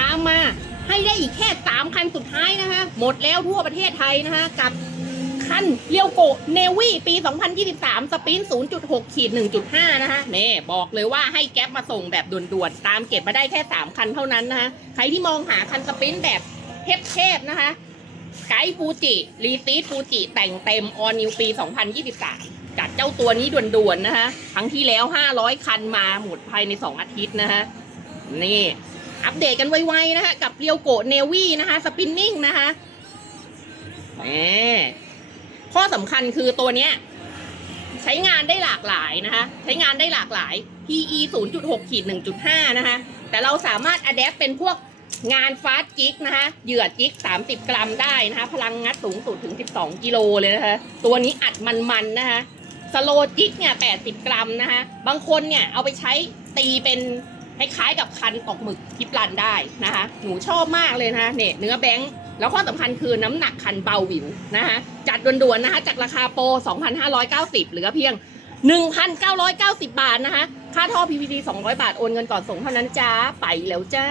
ตามมาให้ได้อีกแค่สามคันสุดท้ายนะคะ หมดแล้วทั่วประเทศไทยนะคะกับคันเรียวโกเนวี่ปี 2023 สปริน0.6ขีด1.5 นะคะเน่บอกเลยว่าให้แก๊ปมาส่งแบบด่วนๆ ตามเก็บมาได้แค่ 3 คันเท่านั้นนะคะ ใครที่มองหาคันสปินแบบเทพๆนะคะ ไกด์ฟูจิ รีซีฟูจิ แต่งเต็มออนิวปี 2023 จัดเจ้าตัวนี้ด่วนๆนะคะ ครั้งที่แล้ว 500 คันมาหมดภายใน 2 อาทิตย์นะคะนี่ อัปเดตกันไวๆนะคะ กับเรียวโกเนวี่นะคะสปินนิ่งนะคะแหมข้อสำคัญคือตัวเนี้ย ใช้งานได้หลากหลายนะคะ ใช้งานได้หลากหลาย PE 0.6ขีด1.5 นะคะ แต่เราสามารถอัดแอปเป็นพวกงานฟาสจิกนะคะเหยื่อจิก 30 กรัมได้นะคะ พลังงัดสูงสุดถึง 12 กิโลเลยนะคะ ตัวนี้อัดมันๆนะคะสโลจิกเนี่ย 80 กรัมนะคะ บางคนเนี่ยเอาไปใช้ตีเป็น คล้ายๆกับคันตกหมึกทิปรันได้นะคะ หนูชอบมากเลยนะคะเนี่ยเนื้อแบงค์แล้วข้อสำคัญคือน้ำหนักคันเบาหวิวนะคะจัดด่วนๆนะคะจากราคาโปร 2,590 เหลือเพียง 1,990 บาทนะคะ ค่าท่อ PVD 200 บาท โอนเงินก่อนส่งเท่านั้นจ้า ไปแล้วจ้า